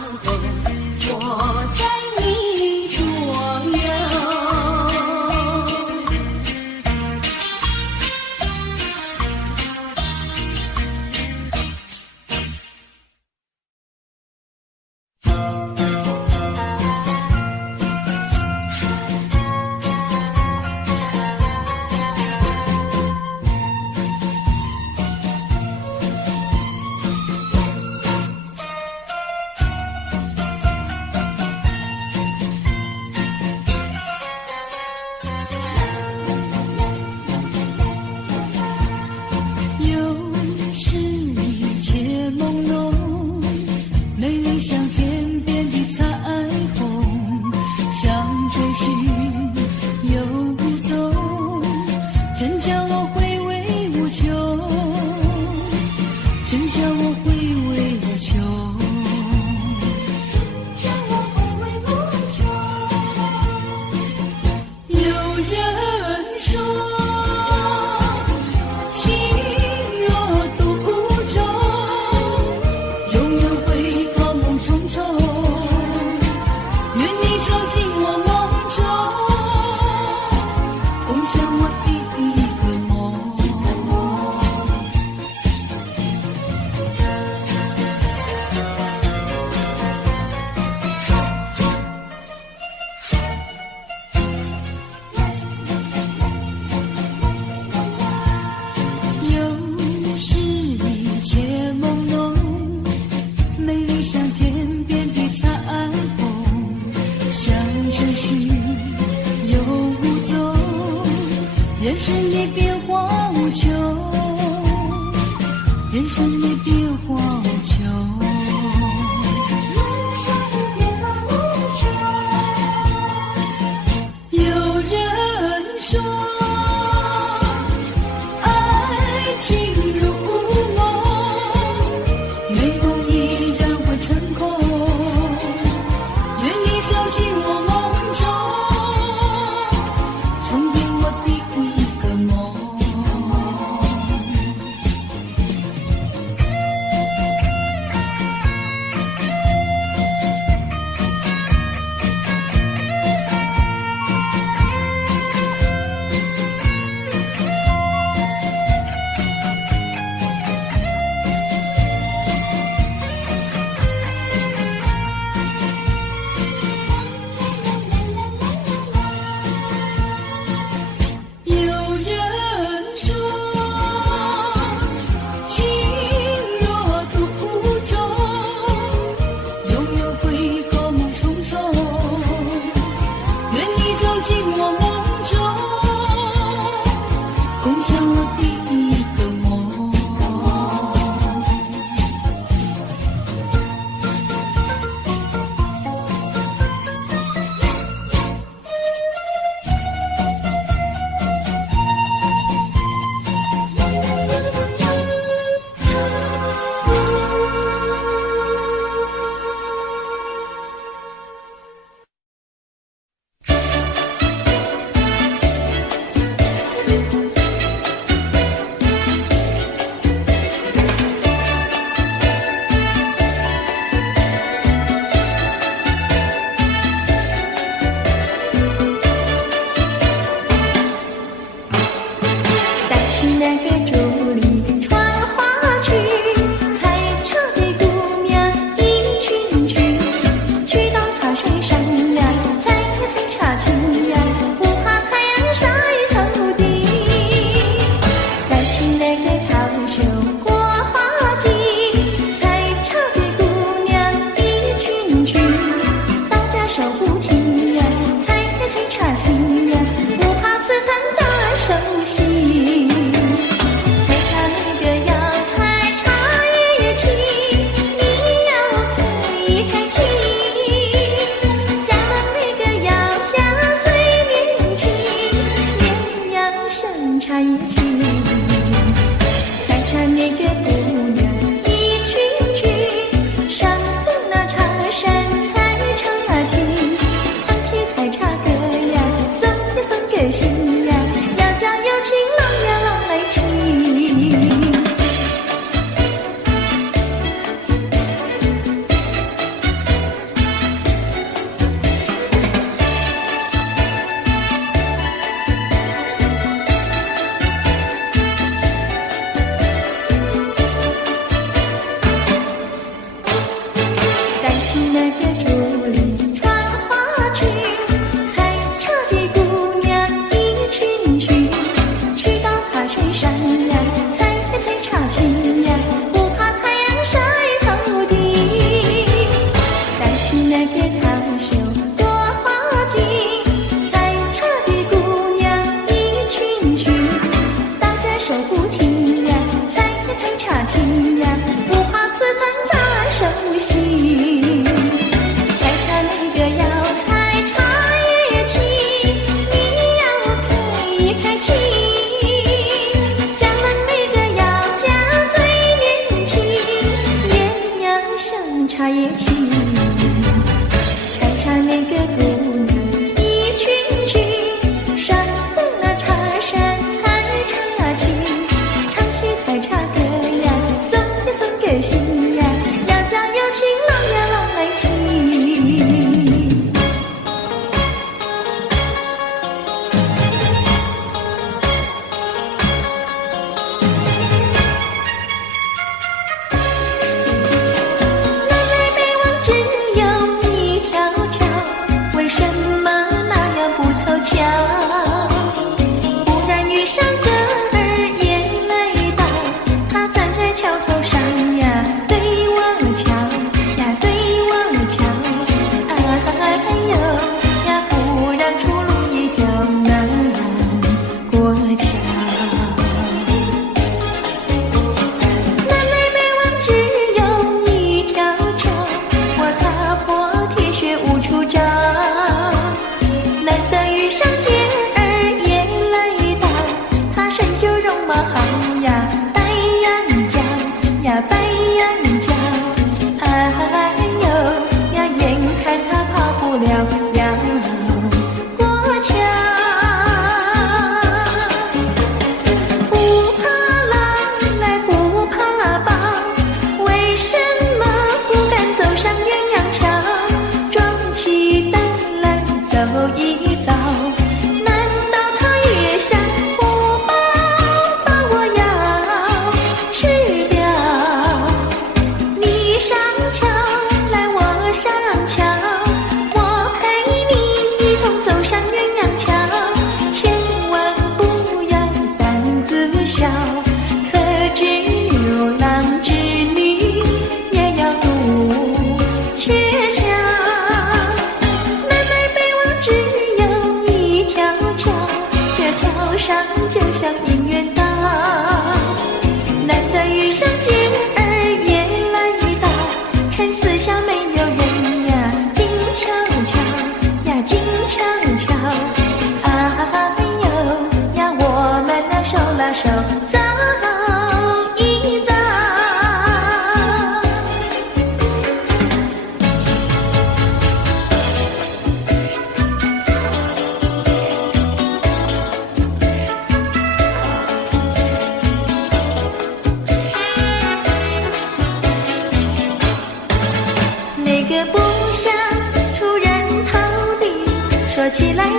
后，我在你左右。人生的变化无穷，人生的变化无穷，人生的变化无穷。有人说，爱情如梦，美梦一旦会成空。愿你走进我梦中。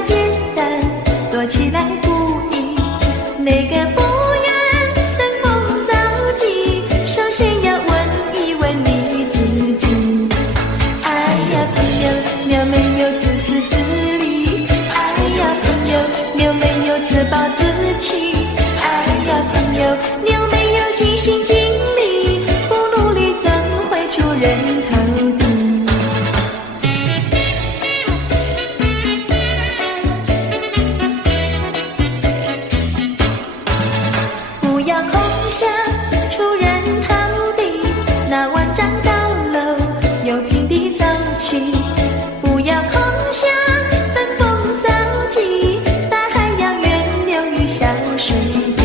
简单，做起来不易。哪个不愿登峰造极？首先要问一问你自己。哎呀，朋友，你有没有自私自利？哎呀，朋友，你有没有自暴自弃？哎呀，朋友，你有没有尽心尽力？不努力怎会出人头地？不要空想出人头地，那万丈高楼由平地走起。不要空想登峰造极，大海洋源流于小水滴。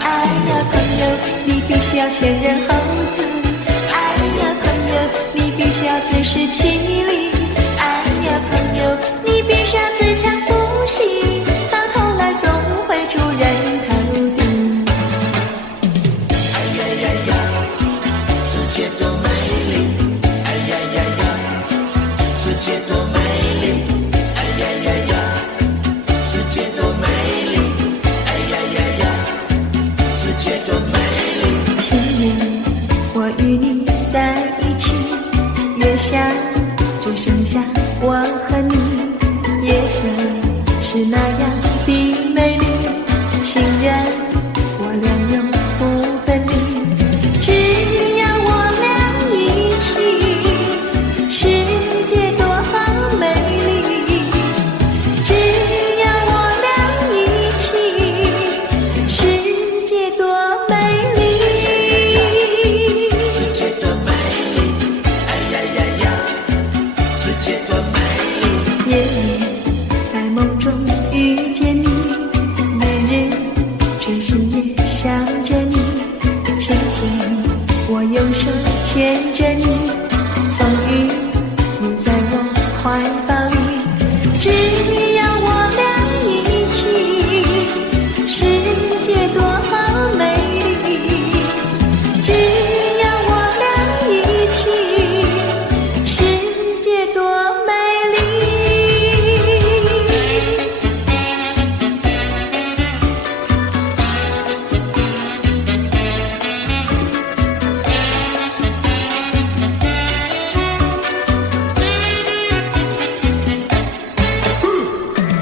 哎呀，朋友，你必须要先人后子。哎呀，朋友，你必须要自食其力。哎呀，朋友，你必须要自强不息，到头来总会出人头地。哎呀呀呀，世界多美丽！哎呀呀呀，世界多美丽！哎呀呀呀，世界多美丽！哎呀呀呀，世界多美丽！情愿我与你在一起，月下只剩下我和你，夜色是那样的美丽，情愿我俩永不分离。只要我俩一起，世界多美丽。只要我俩一起，世界多美丽。世界多美丽！哎呀呀呀，世界多美丽！夜夜在梦中遇见你，每日追星也想着你。晴天我用手牵着你，风雨你在我怀抱里。只要我俩一起，世界多美丽。只要我俩一起，世界多美丽。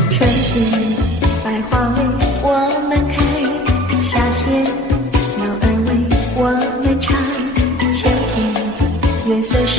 春天百花为我们开，夏天鸟儿为我们唱，秋天月色是